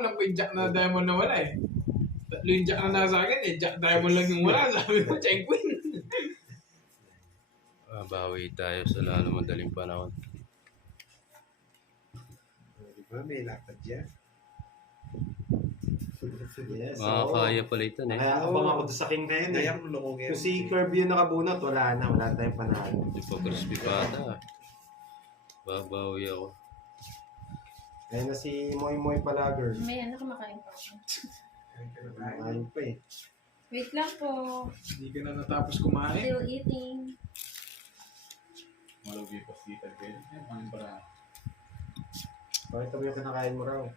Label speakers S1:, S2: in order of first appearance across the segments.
S1: Alam ko yung Jack na Diamond na wala eh. Tatlo yung Jack na nasa akin eh. Jack Diamond lang yung wala. Sabi ko, Jack Queen.
S2: Bawi tayo sa lalo madaling panahon.
S3: Diba, may lakad dyan. Yes,
S2: Makakaya pala ito eh.
S3: Kaya abang ako doon sa king na yun eh. Kung si Kirby yung nakabunot, wala na. Wala tayong panalo.
S2: Hindi pa crispy pa ata. Babawi ako.
S3: Kaya na si Moy Moy pala, girl.
S4: May ano, kumakain pa ako.
S3: Kumakain pa eh.
S4: Wait lang po.
S1: Hindi ka na natapos kumain.
S4: Still eating.
S1: Malugi pa si Tita Girl. Ang para.
S3: Bakit kami yung kinakain mo raw?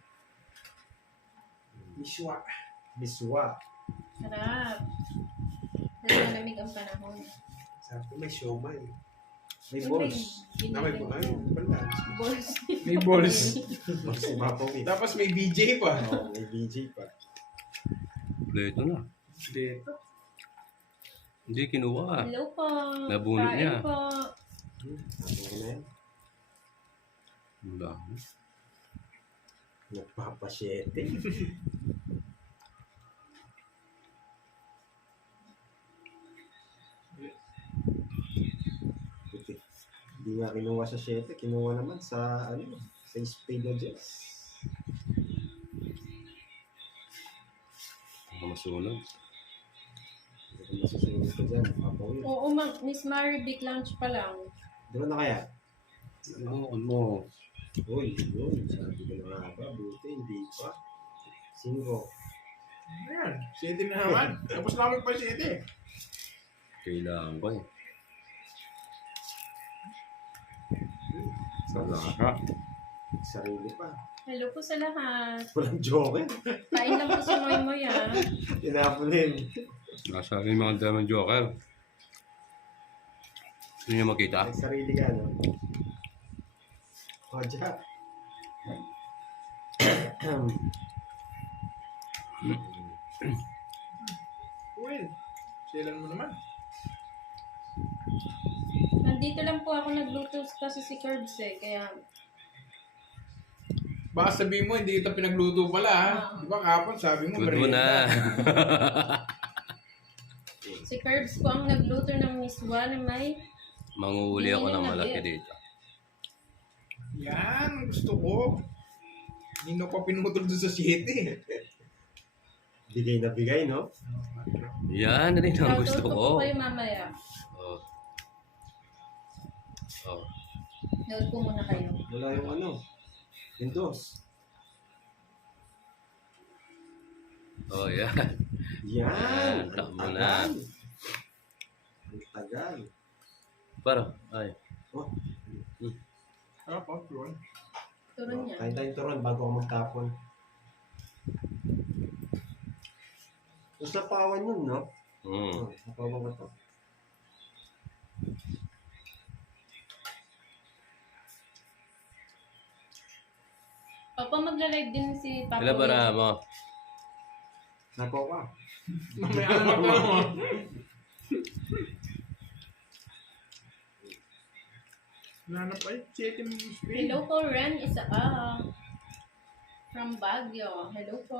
S1: Miswa.
S3: Biswa.
S4: Sarap. Dahil malamig ang panahon.
S3: Sabi ko may siomay. May
S4: Yung
S3: balls.
S4: may
S3: May
S4: balls.
S1: May balls.
S3: Balls si Mapo eh.
S1: Tapos may BJ pa.
S3: Oo, may BJ pa.
S2: Ito na.
S1: Dito.
S2: Hindi kinuha.
S4: Hello po.
S2: Nabunot
S4: Kain
S2: niya.
S4: po.
S3: Sabi ko na yan.
S2: Ang dami.
S3: Nagpapasyete. Buti. Hindi nga kinuha sa 7, kinuha naman sa ano, sa spade na Jess.
S2: Ang masunod.
S3: Hindi ko masusunod ko dyan, mapawin.
S4: Oo, Miss Mary, big lunch pa lang.
S3: Doon na kaya?
S2: Ano?
S3: Uy, sabi ko na nga ba, buti, hindi pa. 5.
S1: Ayan. 7 na naman. Tapos namin pa 7.
S2: Kailangan ko eh. Salaka.
S3: Sarili pa.
S4: Hello po sa lahat.
S3: Walang joke eh.
S4: Kain lang po si Moy Moy ah.
S3: Tinapunin.
S2: Nasa yung mga Diamond Joker. Gusto niyo makita?
S3: May sarili ka, no? O, Jack.
S1: Well, silan mo naman.
S4: Nandito lang po ako nagluto kasi si Curbs eh. Kaya
S1: Baka sabihin mo, hindi kita pinagluto pala ha. Di ba kapon, sabi mo,
S2: Good mo na.
S4: si Curbs po ang nagluto ng miswa na may
S2: Manguhuli ako ng malaki dito.
S1: Yan, gusto ko. Hindi na pa pinutol doon sa 7.
S3: Bigay na bigay, no?
S2: Yan rin ang gusto
S4: Shoutout
S2: ko.
S4: po kayo mamaya.
S2: Oh. Oh.
S4: Note po muna kayo.
S3: Wala yung ano. Windows.
S2: Oh, yan.
S3: Yan!
S2: Tama
S3: Ang
S2: na.
S3: tagal. Ang tagal.
S2: Para, ay.
S3: Oh,
S1: Ah, pa, yun.
S4: Turon niya.
S3: kain tayong turon bago ako magtapon. Tapos napawan yun, no?
S2: Mm.
S3: Napawan ko to.
S4: Papa, magla-live din si Papa.
S2: Sila para mo.
S3: Napawa.
S1: Mamaya na magkano. Nanap ay, 7 mo speed.
S4: Hello po, Ren Isaa. From Baguio. Hello po.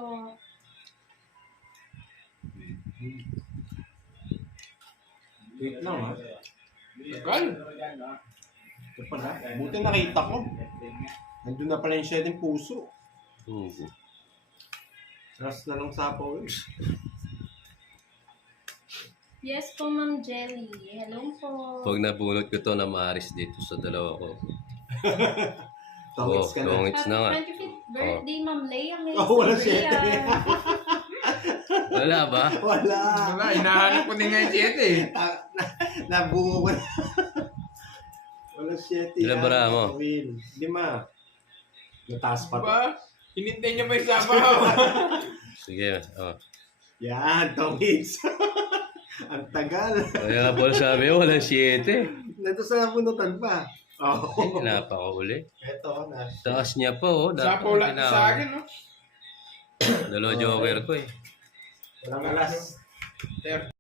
S3: Wait lang, ha?
S1: Tagal.
S3: Ito pala. Buti nakita ko. Nandun na pala yung shedding puso.
S2: Mm.
S3: Ras na lang sapaw yun.
S4: Yes po, Ma'am Jelly. Hello po.
S2: Pag nabunot ko to na maaris dito sa dalawa ko.
S3: Tongits ka na.
S2: tongits na nga.
S4: 25th birthday, Ma'am Leia. Ngayon
S3: Oh, wala
S4: si Leia.
S2: Wala ba?
S3: Wala.
S1: Wala, hinahanap ko din nga yung 7 eh.
S3: Nabungo ko na. Wala shit.
S2: Ilan bara mo?
S3: 5. Nataas pa to.
S1: Diba? Hinintay niya may sabaw.
S2: Sige. Oh.
S3: Yan, tongits. Ang tagal.
S2: Kaya po sabi ko, wala 7.
S3: Nandito sa bunutan pa. Oh.
S2: Napakauli.
S3: Eto na.
S2: Taas niya pa oh.
S1: Sabaw lang sa akin, no?
S2: Dalawa joker ko eh.
S3: Walang alas.